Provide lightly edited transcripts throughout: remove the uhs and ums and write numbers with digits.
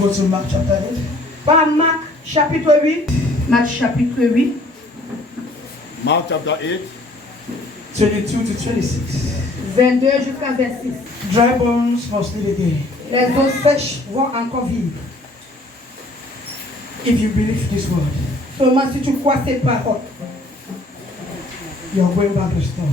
Go to Mark chapter 8. Par Marc chapitre 8. Marc chapitre 8. Mark chapter 8. 22 to 26. 22 jusqu'à 26. Dry bones must live again. Les os sèches vont encore vivre. If you believe this word, Seulement si tu crois ces paroles, you are going back restored.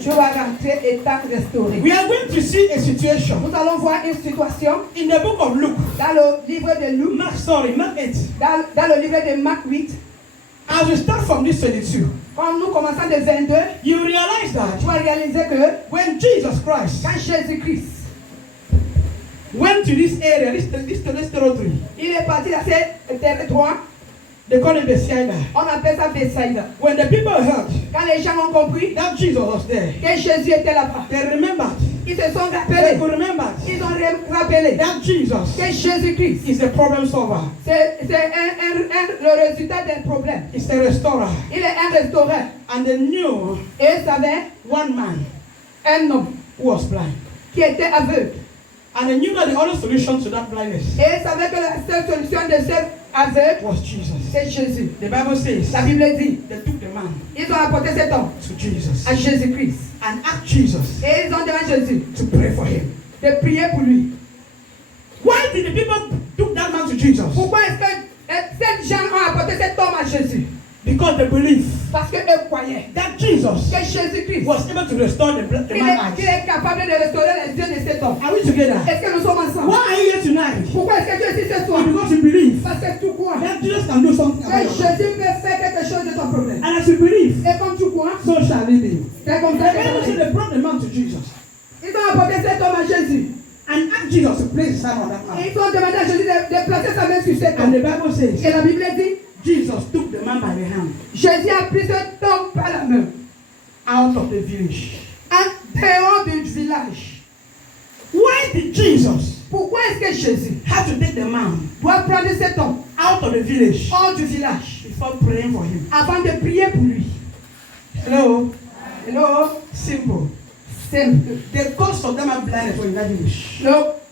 tu vas rentrer état restauré. We are going to see a situation Nous allons voir une situation in the book of Luke. dans le livre de Luc, Mark 8. dans le livre de Marc 8. As we start from this 22, Quand nous commençons de 22, you realize that tu vas réaliser que when Jesus Christ quand Jésus-Christ, went to this area, this territory, il est parti dans ce territoire, they call it Bethsaida. on appelle ça Bethsaida. When the people heard Quand les gens ont compris that Jesus was there, que Jésus était là-bas, they remembered, ils se sont they rappelés, could remember ils ont rappelé that Jesus que Jésus-Christ, is a problem solver. c'est le résultat d'un problème. He's a restorer. Il est un restaurant. And they knew Et il savait one man un homme who was blind. qui était aveugle. And they knew that the only solution to that blindness Et il savait que la seule solution de cet aveugle, was Jesus. c'est Jésus. The Bible says La Bible dit, they took the man ils ont apporté cet homme to Jesus à Jésus-Christ. and asked Jesus Et ils ont demandé à Jésus to pray for him. de prier pour lui. Why did the people took that man to Jesus? Pourquoi est-ce que ces gens ont apporté cet homme à Jésus? Because they believe Parce qu'eux croyaient that Jesus que Jésus-Christ, was able to restore the qu'il man's est eyes. capable de restaurer les yeux de cet homme. Are we together? Est-ce que nous sommes ensemble? Why are you here tonight? Pourquoi est-ce que tu es ici ce soir? Because you believe Parce que tu crois that Jesus can do something que about it. Jésus peut faire quelque chose de ton problème. And as you believe, Et comme tu crois, so shall it be. c'est comme The ça que Bible ça said va. they brought the man to Jesus Ils ont apporté cet homme à Jésus. and asked Jesus to place his hand on that Et man. ils ont demandé à Jésus de placer sa main sur cet And homme. the Bible says Et la Bible dit, Jesus took the man by the hand Jésus a pris cet homme par la main, out of the village. en dehors du village. Why did Jesus Pourquoi est-ce que Jésus have to take the man doit prendre cet homme out of the village hors du village before praying for him? avant de prier pour lui? Hello? Hello? Simple. Simple. The cause of that man blindness was in that village.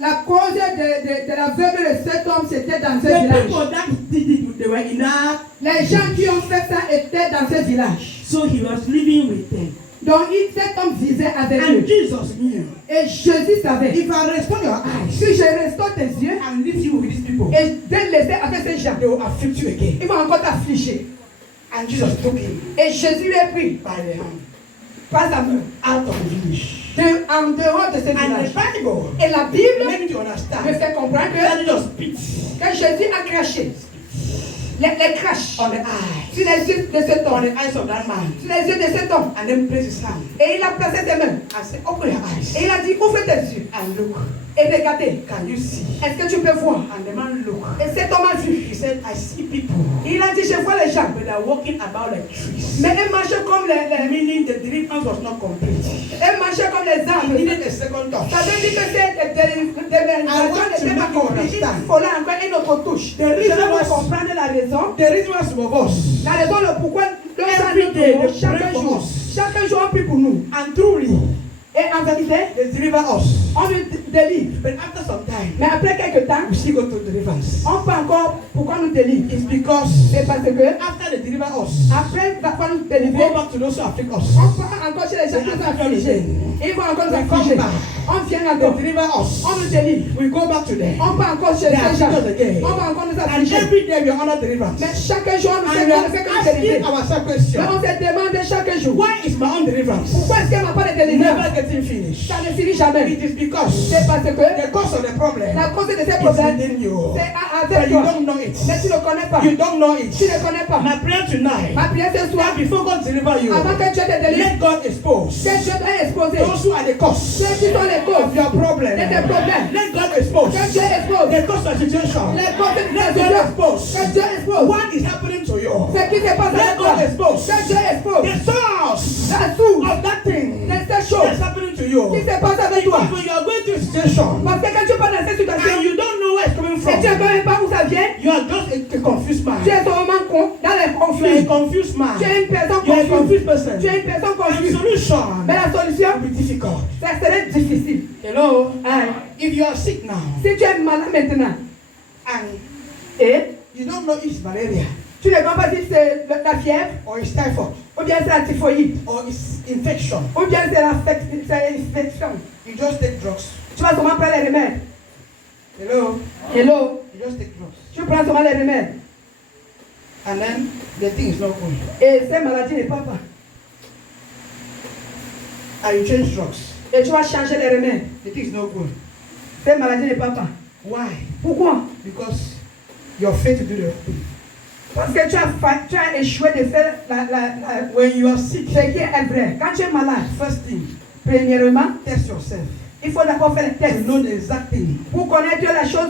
La cause de l'aveugle de cet homme, c'était dans ce The village. people that did it, they were in that. Les gens qui ont fait ça étaient dans ce village. So he was living with them. Donc cet homme vivait avec And eux. Jesus knew. Et Jésus savait, If I restore your eyes si je restaure tes yeux and leave you with these people, et je vais te laisser avec ces gens, they will afflict you again. ils vont encore t'affliger. And Jesus took him Et Jésus lui a pris by the hand par sa main out of the village. en dehors de ce And the village. Bible Et la Bible make you me understand fait comprendre that que Jesus spit quand Jésus a craché, les craches on the eye, sur les yeux de cet on homme, the eyes of that man, sur les yeux de cet homme, and then placed his hand et il a placé ses mains, and said, "Open your eyes et il a dit, ouvre tes yeux and look. et regardez, Can you see?" est-ce que tu peux voir? And the man looked. Et cet homme a vu. He said, "I see people, Il a dit, je vois les gens, but they are walking about like trees." mais ils marchaient comme les Meaning the deliverance was not complete. ils marchaient comme les He arbres. needed a second touch. Ça veut dire que c'est n'était pas compris. Il faut là encore une autre touche. The reason Je vais was- vous comprendre la raison. The reason was some of us, La raison, le pourquoi, Every day they chaque pray for jour, us. chaque jour on prie pour nous. and truly, Et en vérité, they deliver us. on nous délivre. But after some time, Mais après quelques temps, we still go to deliverance. on peut encore, pourquoi nous délivre? It's because C'est parce que after they deliver us, après avoir nous we délivrer, go back to those who afflict us. on part encore chez les gens qui sont affligés. Ils vont encore nous affliger. On vient They encore. deliver us. On nous délivre. We go back to them. On part encore chez They ces gens. afflict us again. On va encore nous And affliger. every day we are under deliverance. Mais chaque jour, on And we are fait que nous asking délivrer. ourselves Mais question. on se demande chaque jour, Why is my own deliverance pourquoi est-ce qu'elle m'a pas de délivrance? never getting finished? Ça ne finit jamais. It is because C'est parce que the cause of the problem la cause de ces is problèmes, within you. c'est But avec you toi. don't know it. Mais tu ne connais pas. You don't know it. Tu ne connais pas. My prayer tonight, Ma prière ce soir, that before God deliver you, avant que Dieu te délivre, let God expose que Dieu t'a exposé. those who are the cause Ceux qui sont les of causes your problem. de tes problèmes. Let God expose Que Dieu expose. the cause of the situation. Les causes de tes Let God situations. expose Que Dieu expose. what is happening to you. Ce qui se passe Let avec toi. God expose Que Dieu expose. the source La source of that thing de ces that's choses happening to you. qui se passe avec toi. Because when you are going through a situation Parce que quand tu passes dans cette situation, and you don't know where it's coming et tu ne from, connais pas où ça vient, you are just a confused man. tu es vraiment con, dans les You are a conflits. confused man. Tu es une personne You are a confuse. confused person. Tu es une personne And confuse. solution Mais la solution, will be difficult. ça serait difficile. Hello? Hein? If you are sick now, Si tu es malade maintenant, and Et you don't know it's malaria, tu ne comprends pas si c'est la fièvre, or it's typhoid, ou bien c'est la typhoïde, or it's infection, ou bien c'est l'infection. you just take drugs. Tu vas seulement prendre les remèdes. Hello? Hello? You just take drugs. Tu prends seulement les remèdes. And then the thing is not good. Et cette maladie n'est pas pas. And you change drugs. Et tu vas changer les remèdes. The thing is not good. Cette maladie n'est pas pas. Why? Pourquoi? Because your faith to do the thing. Parce que tu as échoué de faire When you are sick, ce qui est vrai. Quand tu es malade, first thing, premièrement, test yourself. il faut d'abord faire le To test know the exact thing pour connaître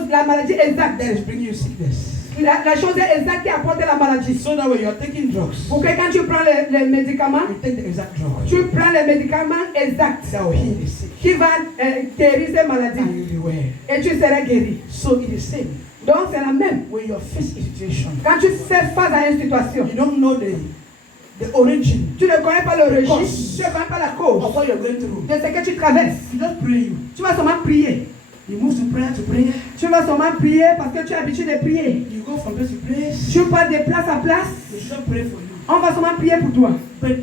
la maladie exacte. that is bringing you sickness. La chose exacte qui apporte la maladie. So that when you are taking drugs, Pour que quand tu prends les médicaments, you take the exact drug tu prends les médicaments exacts that will heal the sick qui vont guérir ces maladies. and you'll be well. Et tu seras guéri. So it is same. Donc c'est la même. When you are faced a situation, Quand tu fais face à une situation, you don't know the origin tu ne connais pas l'origine, Cause. tu ne connais pas la cause of what you're going through. de ce que tu traverses. You just pray. Tu vas seulement prier. You move to prayer. Tu vas seulement prier parce que tu es habitué de prier. You go from place to place. Tu pars de place à place. They should pray for you. On va seulement prier pour toi. But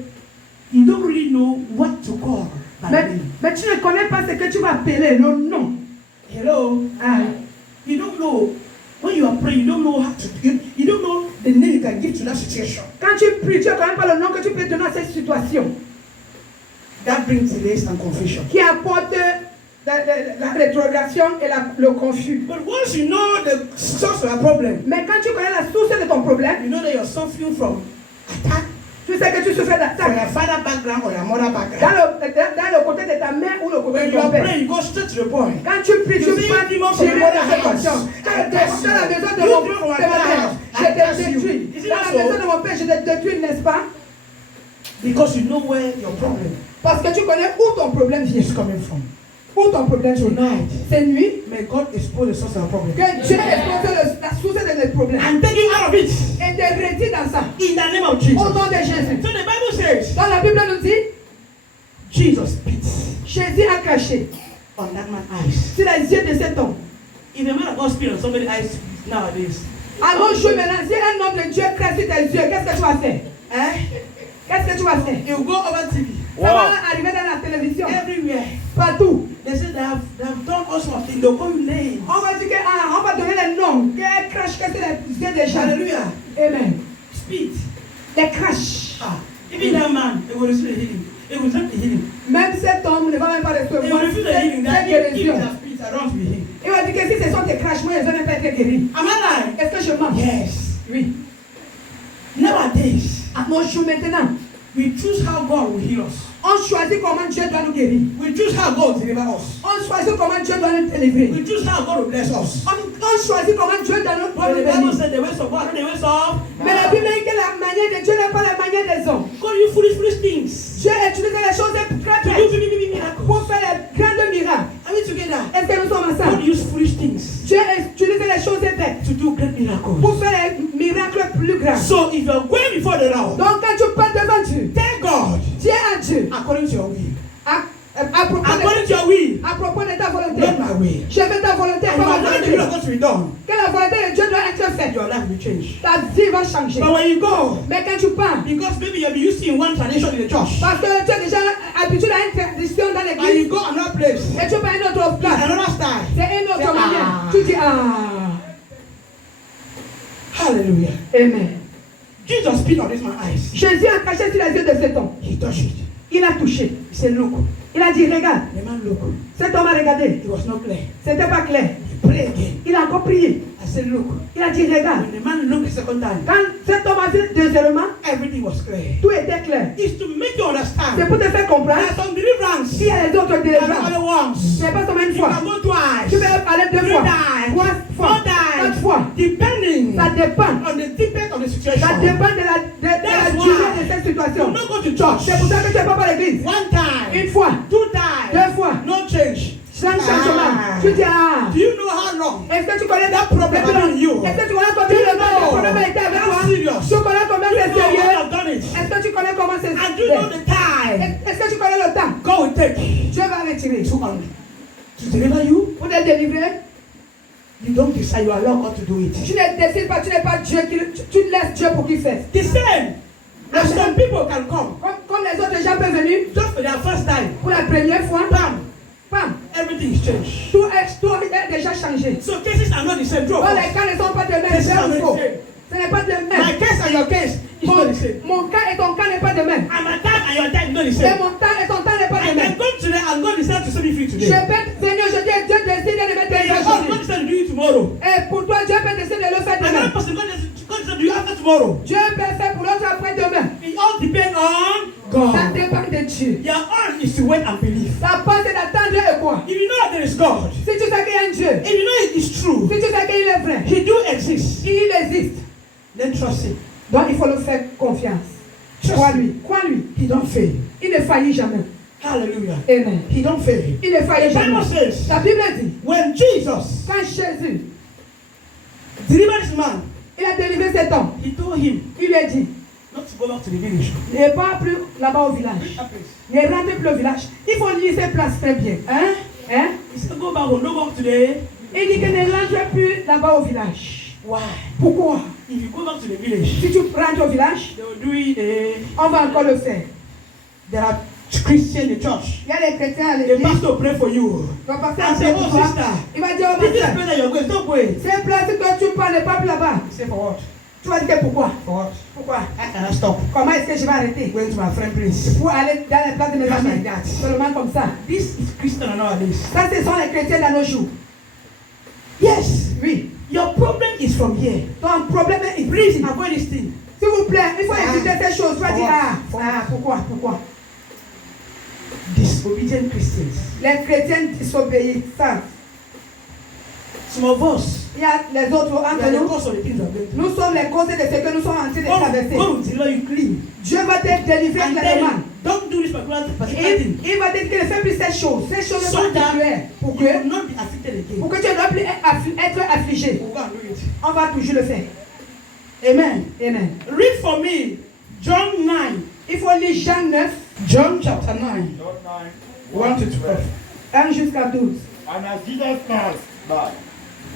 you don't really know what to call. by name. Mais tu ne connais pas ce que tu vas appeler le nom. Hello? Ah. You don't know. When you are praying, you don't know how to you don't know the name you can give to that situation. Quand tu pries, tu ne connais pas le nom que tu peux donner à cette situation That brings delays and confusion. qui apporte la rétrogradation et le confus. But once you know the source of your problem, Mais quand tu connais la source de ton problème, you know that you're suffering from attack tu sais que tu souffres from d'attaque your father background or your mother dans background. le côté de ta mère ou le côté When de you ton are père. praying, you go straight to the point. Quand tu pries, You tu see, vas demons tirer from la another situation. house. Dans I bless la you. maison de You mon demons from père, another house. je I te bless you. détruis. Is it Dans not la maison so? de mon père, je te détruis, n'est-ce pas? Because you know where your problem Parce que tu connais où ton problème vient. is coming from. Où ton problème vient. Tonight, Cette nuit, may God expose the source of your problem que Dieu expose la source de notre problème. and take you out of it Et te retire dans ça. in the name of Au Jesus. nom de Jésus. So the Bible says Dans la Bible nous dit, Jesus spit Jésus a craché on that man's eyes. sur les yeux de cet homme. If a man of God spit on somebody's eyes nowadays, À mon jour maintenant, si un homme de Dieu crache sur tes yeux, qu'est-ce que tu vas faire? Qu'est-ce que tu vas faire? it will go over TV Ça va arriver dans la télévision, everywhere. partout. They say they have done all sorts of things. They'll call you names. On va dire que, on va donner les noms. Qu'elle crache que c'est les yeux des gens. Hallelujah. Amen. Spit. Les craches. Even that man, it will receive the healing. It will not the healing. Même cet homme ne va même pas It will recevoir receive the healing. That cette if it guérison. has spit, I don't want to be healed. Il va dire que si ce sont tes craches, moi je ne vais même pas être guéri. Am I lying? Est-ce que je mens? Yes. Oui. Nowadays, À mon jour maintenant, we choose how God will heal us. on choisit comment Dieu doit nous guérir. We choose how God will deliver us. On choisit comment Dieu doit nous délivrer. We choose how God will bless us. On choisit comment Dieu doit nous But the Bible bénir. said the ways of God are the ways of Mais la Bible dit que la manière de Dieu n'est pas la manière des hommes. God, you foolish things. Dieu utilise les choses très To très do big miracles. pour faire les grands miracles. Are we together? Est-ce que nous sommes God ensemble? use foolish things Dieu utilise les choses bêtes to do great miracles. pour faire les miracles plus grands. So if you're going before the Lord, Donc quand tu parles devant Dieu, thank God Dieu à Dieu. according to your will. À propos According to your will, de ta volonté. not my will. Je fais ta volonté, And pas ma when the will volonté. of God to be done, Que la volonté de Dieu doit être faite. your life will change. Ta vie va changer. But when you go, Mais quand tu pars, because maybe you'll be used to in one tradition in the church, parce que tu es déjà habitué à une tradition dans and l'église, you go another place, et tu vas à une autre place, another style. c'est une autre C'est manière. Tu dis Hallelujah. Amen. Jesus spit on this man's eyes. Jésus a caché sur les yeux de cet homme. He touched it. Il a touché. He said, look. Il a dit, regarde. The man looked. Cet homme a regardé. It was not clear. C'était pas clair. He prayed again. Il a encore prié. I said, look. Il a dit, regarde. When the man looked the second time, Quand cet homme a dit deuxièmement, everything was clear. tout était clair. It's to make you C'est understand. pour te faire comprendre. There's some deliverance. Il y a les autres There are other délivrances. ones. C'est pas seulement une You fois. can go twice. Tu peux aller deux Three fois. times. Trois fois. Four times. Quatre fois. Depending Ça dépend. on the depth of the situation. Ça dépend de la That's durée why de cette you situation. not go to church. C'est pour ça que tu n'es pas à l'église. One time. Une fois. Two times. Deux fois. No change. Sans changement. Tu dis Do you know how long? est-ce que tu connais That problem depuis in you. Est-ce que tu connais combien de temps le problème a été avec toi? That's serious. Tu connais combien You c'est know how sérieux? I've done it. Est-ce que tu connais comment c'est And you know the time Est-ce que tu connais le temps? God will take Dieu va retirer. to deliver you. Pour te délivrer, you don't decide, you allow God to do it. Tu ne décides pas, tu n'es pas Dieu, tu laisses Dieu pour qu'il fasse. The same. And some people can come Comme les autres gens peuvent venir just for their first time. pour la première fois, Bam, bam, everything is changed. tout est déjà changé. So cases are not the same. True or Bon, false? les cas ne sont pas de même, Cases c'est are ou not faux. the same. Ce n'est pas de My même. case and your case is not the same. Mon cas et ton cas n'est pas de même. And my time and your time is not the Et same. mon temps et ton temps n'est pas I de même. can come today and God decide to set me free Je today. peux venir aujourd'hui et Dieu décide de mettre And les God aujourd'hui. decide to do it tomorrow. Et pour toi, Dieu peut décider de le faire Another demain. person God decide to do it after tomorrow. Dieu peut faire pour l'autre après demain. It all depends on Ça God. dépend de Dieu. Your own is to wait and believe. La part c'est d'attendre et quoi? If you know there is God, Si tu sais qu'il y a un Dieu, if you know it is true, si tu sais qu'il est vrai, He do exist, il existe. then trust Him. Donc il faut le faire confiance. Crois lui, crois lui. He don't fail. Il ne faillit jamais. Hallelujah. Amen. He don't fail. Il ne faillit The jamais. Bible says, La Bible dit, when Jesus quand Jésus, delivered this man, il a délivré cet homme, He told him il lui a dit, not to go back to the village. ne pars plus là-bas au village. That place. Ne rentre plus au village. Il faut lire ces places très bien. Hein? Hein? He said, go back home, don't go back to the. Il dit que ne rentre plus là-bas au village. Why? Pourquoi? If you go back to the village, Si tu rentres au village, they will do it. on va encore le faire. There are Christians in the church. Il y a les chrétiens à The l'église. pastor pray for you. Le pasteur And a say, fait pour oh toi. sister, Il va dire, oh this ma soeur, place that you're going, don't go in. ces places que tu parles n'est pas plus là-bas. He said, for what? Tu vas dire pourquoi? For what? Pourquoi? How can I stop? Comment est-ce que je vais arrêter? Going to my friend place. Pour aller dans les places de mes Just amis. like that. Seulement comme ça. This is Christian nowadays. Ça, ce sont les chrétiens dans nos jours. Yes. Oui. Your problem is from here. Ton problème est Please ici. avoid this thing. S'il vous plaît, il faut Ah. éviter ces choses. Tu vas dire, Pourquoi? pourquoi? Disobedient Christians. Les chrétiens désobéissants. Some of us, Il y a les autres we entre are the nous. cause of the things I'm going through. Nous sommes les causes de ce que nous sommes en train de traverser. God will deliver you clean. Dieu va te délivrer And clairement. then don't do this particular thing. Il va te dire que ne fais plus ces choses. Ces choses So sont that particulières. you will not be afflicted Pour again. que tu ne dois plus être affligé. We'll go and do it. On va toujours le faire. Amen. Amen. Read for me John 9. Il faut lire Jean 9, John chapter 9. John 9, 1 to 12. 1 jusqu'à 12. And as Jesus passed by,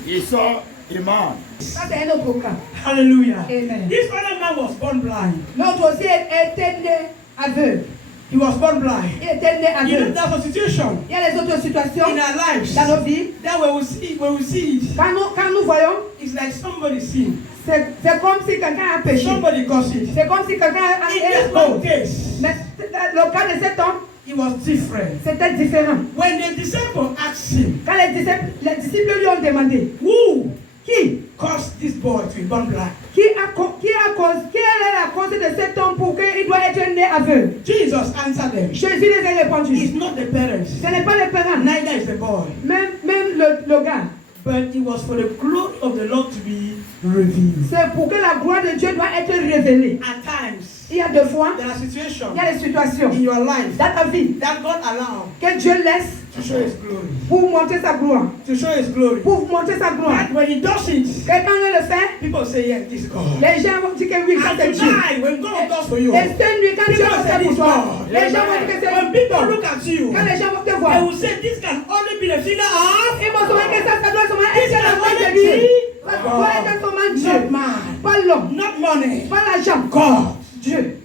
he saw a man Ça, c'est un autre cas. Hallelujah. Amen. This other man was born blind. L'autre aussi était né aveugle. He was born blind. Il était né You know, aveugle. there's a situation Il y a les autres situations in our lives dans nos vies. that when we see it, Quand nous voyons, it's like somebody sinned. c'est comme si quelqu'un a péché. Somebody caused it. C'est comme si quelqu'un a In this one case, Mais le cas de cet homme, it was different. c'était différent. When the disciple asked him, Quand les disciples lui ont demandé, who qui caused this boy to be born blind? quelle est la cause de cet homme pour qu'il doit être né aveugle? Jesus answered them. Jésus les a répondu. It's not the parents, Ce n'est pas les parents, neither is the boy, même le gars. but it was for the glory of the Lord to be revealed. C'est pour que la gloire de Dieu doit être révélée. At times, Il y a deux fois, there are situations il y a des situations in your life dans ta vie that God allows que Dieu laisse to show His glory. pour montrer sa gloire. To show His glory. Pour montrer sa gloire. But when He does it, Et quand il le fait, people say, yes, this is God. les gens vont dire que oui, ça And c'est Dieu. tonight, when God does for you, Et cette nuit, quand Dieu people va say faire this pour is toi, God. les gens vont dire que c'est When people Dieu. look at you, Quand les gens vont te they voir, will say, this can only be the figure of ils vont se dire que ça doit seulement This être la can voix de only Dieu. be Ça doit être seulement Dieu. not man, Pas l'homme, not money, pas l'argent. God. Dieu.